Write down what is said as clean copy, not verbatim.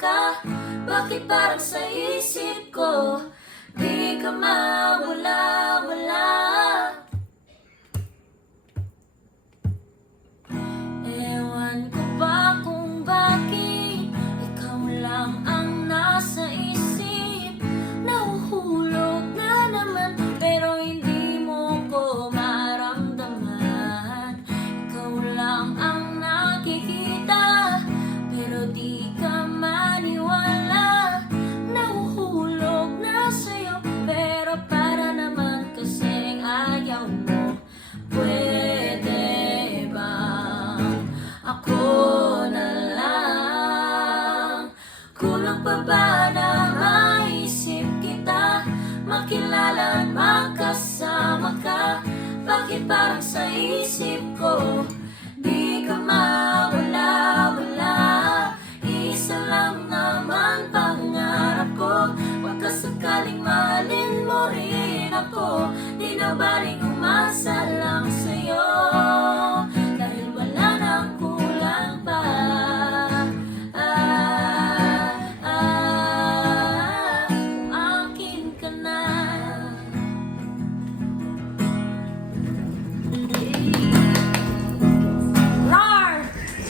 ka? Bakit parang sa isip ko di ka mawala-wala? Ewan ko ba kung bakit ikaw lang ang nasa isip. Nahuhulog na naman pero hindi mo ko maramdaman. Ikaw lang ang nakikita pero di ka maniwala. Nahuhulog na sa'yo pero para naman kasing ayaw mo. Pwede bang ako na lang? Kulang pa ba na maisip kita, makilala at makasama ka? Bakit parang sa isip ko